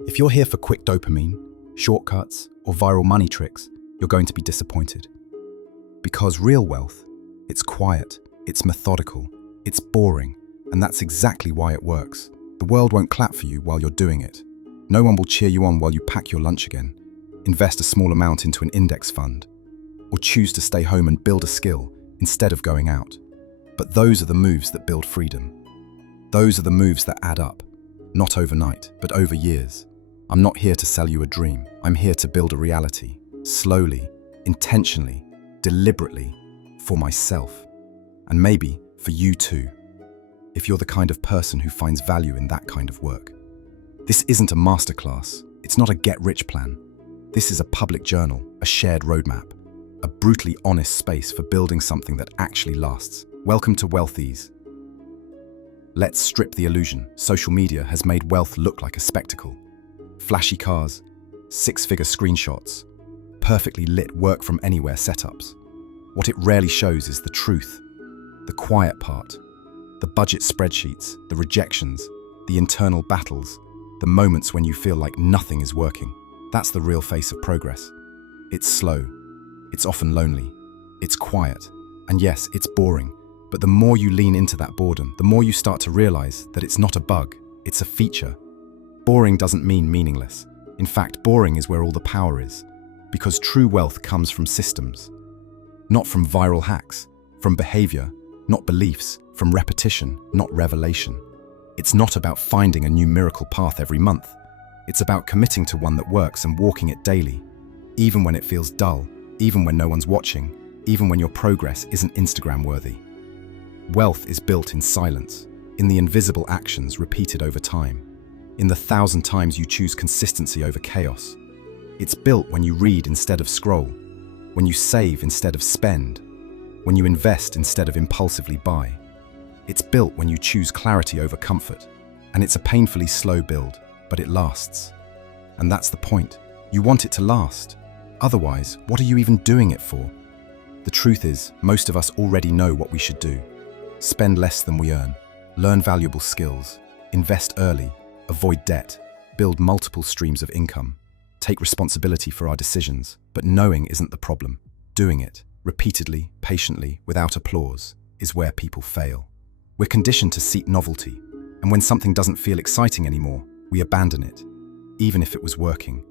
If you're here for quick dopamine, shortcuts, or viral money tricks, you're going to be disappointed. Because real wealth, it's quiet, it's methodical, it's boring, and that's exactly why it works. The world won't clap for you while you're doing it. No one will cheer you on while you pack your lunch again, invest a small amount into an index fund, or choose to stay home and build a skill instead of going out. But those are the moves that build freedom. Those are the moves that add up, not overnight, but over years. I'm not here to sell you a dream. I'm here to build a reality, slowly, intentionally, deliberately, for myself. And maybe for you too, if you're the kind of person who finds value in that kind of work. This isn't a masterclass. It's not a get-rich plan. This is a public journal, a shared roadmap, a brutally honest space for building something that actually lasts. Welcome to Wealthies. Let's strip the illusion. Social media has made wealth look like a spectacle. Flashy cars, six-figure screenshots, perfectly lit work-from-anywhere setups. What it rarely shows is the truth, the quiet part, the budget spreadsheets, the rejections, the internal battles, the moments when you feel like nothing is working. That's the real face of progress. It's slow, it's often lonely, it's quiet, and yes, it's boring. But the more you lean into that boredom, the more you start to realize that it's not a bug, it's a feature. Boring doesn't mean meaningless. In fact, boring is where all the power is, because true wealth comes from systems. Not from viral hacks, from behavior, not beliefs, from repetition, not revelation. It's not about finding a new miracle path every month. It's about committing to one that works and walking it daily, even when it feels dull, even when no one's watching, even when your progress isn't Instagram-worthy. Wealth is built in silence, in the invisible actions repeated over time, in the 1,000 times you choose consistency over chaos. It's built when you read instead of scroll, when you save instead of spend, when you invest instead of impulsively buy. It's built when you choose clarity over comfort, and it's a painfully slow build, but it lasts. And that's the point. You want it to last. Otherwise, what are you even doing it for? The truth is, most of us already know what we should do. Spend less than we earn, learn valuable skills, invest early, avoid debt, build multiple streams of income, take responsibility for our decisions. But knowing isn't the problem. Doing it, repeatedly, patiently, without applause, is where people fail. We're conditioned to seek novelty, and when something doesn't feel exciting anymore, we abandon it, even if it was working.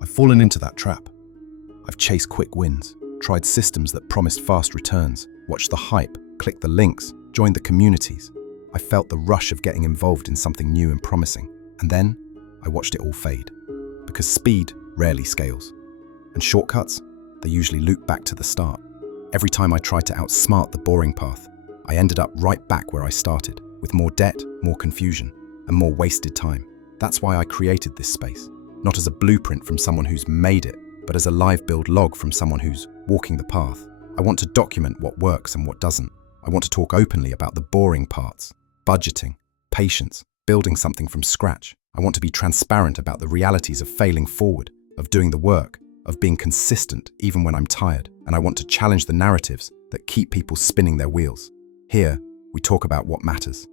I've fallen into that trap. I've chased quick wins, tried systems that promised fast returns, watched the hype, clicked the links, joined the communities. I felt the rush of getting involved in something new and promising, and then I watched it all fade. Because speed rarely scales, and shortcuts, they usually loop back to the start. Every time I tried to outsmart the boring path, I ended up right back where I started, with more debt, more confusion, and more wasted time. That's why I created this space, not as a blueprint from someone who's made it, but as a live build log from someone who's walking the path. I want to document what works and what doesn't. I want to talk openly about the boring parts, budgeting, patience, building something from scratch. I want to be transparent about the realities of failing forward, of doing the work, of being consistent even when I'm tired. And I want to challenge the narratives that keep people spinning their wheels. Here, we talk about what matters.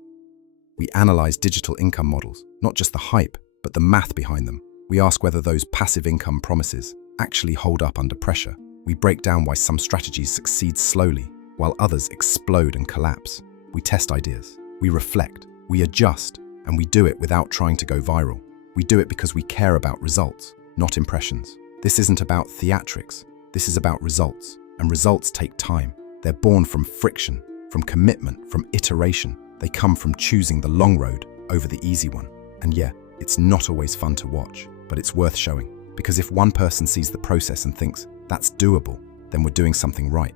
We analyze digital income models, not just the hype, but the math behind them. We ask whether those passive income promises actually hold up under pressure. We break down why some strategies succeed slowly, while others explode and collapse. We test ideas, we reflect, we adjust, and we do it without trying to go viral. We do it because we care about results, not impressions. This isn't about theatrics, this is about results. And results take time. They're born from friction, from commitment, from iteration. They come from choosing the long road over the easy one. And yeah, it's not always fun to watch, but it's worth showing. Because if one person sees the process and thinks, that's doable, then we're doing something right.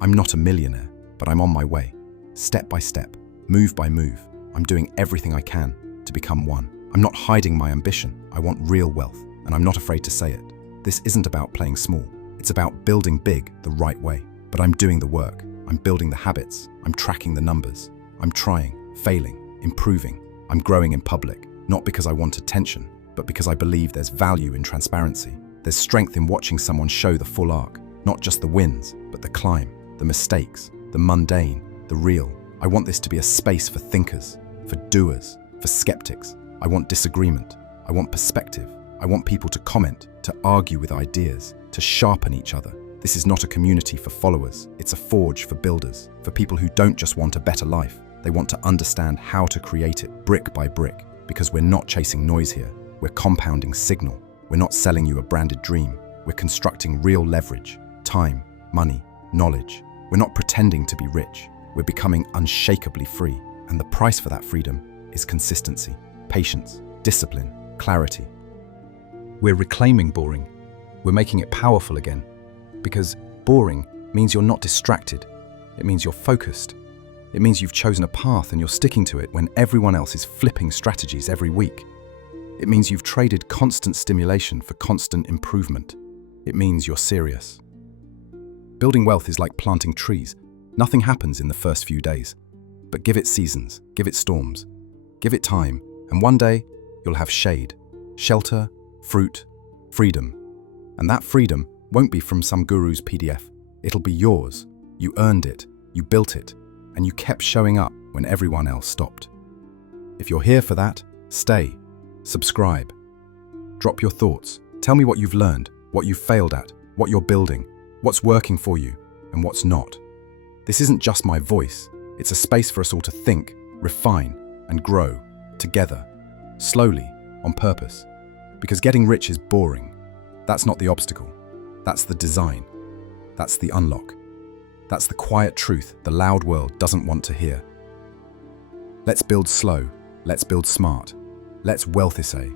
I'm not a millionaire, but I'm on my way. Step by step, move by move, I'm doing everything I can to become one. I'm not hiding my ambition. I want real wealth, and I'm not afraid to say it. This isn't about playing small. It's about building big the right way. But I'm doing the work. I'm building the habits. I'm tracking the numbers. I'm trying, failing, improving. I'm growing in public, not because I want attention, but because I believe there's value in transparency. There's strength in watching someone show the full arc, not just the wins, but the climb, the mistakes, the mundane, the real. I want this to be a space for thinkers, for doers, for skeptics. I want disagreement, I want perspective. I want people to comment, to argue with ideas, to sharpen each other. This is not a community for followers. It's a forge for builders, for people who don't just want a better life. They want to understand how to create it brick by brick, because we're not chasing noise here. We're compounding signal. We're not selling you a branded dream. We're constructing real leverage, time, money, knowledge. We're not pretending to be rich. We're becoming unshakably free. And the price for that freedom is consistency, patience, discipline, clarity. We're reclaiming boring. We're making it powerful again. Because boring means you're not distracted. It means you're focused. It means you've chosen a path and you're sticking to it when everyone else is flipping strategies every week. It means you've traded constant stimulation for constant improvement. It means you're serious. Building wealth is like planting trees. Nothing happens in the first few days. But give it seasons, give it storms, give it time, and one day you'll have shade, shelter, fruit, freedom. And that freedom won't be from some guru's PDF. It'll be yours. You earned it, you built it, and you kept showing up when everyone else stopped. If you're here for that, stay, subscribe. Drop your thoughts. Tell me what you've learned, what you've failed at, what you're building, what's working for you, and what's not. This isn't just my voice. It's a space for us all to think, refine, and grow together, slowly, on purpose. Because getting rich is boring. That's not the obstacle. That's the design. That's the unlock. That's the quiet truth the loud world doesn't want to hear. Let's build slow. Let's build smart. Let's wealthicay.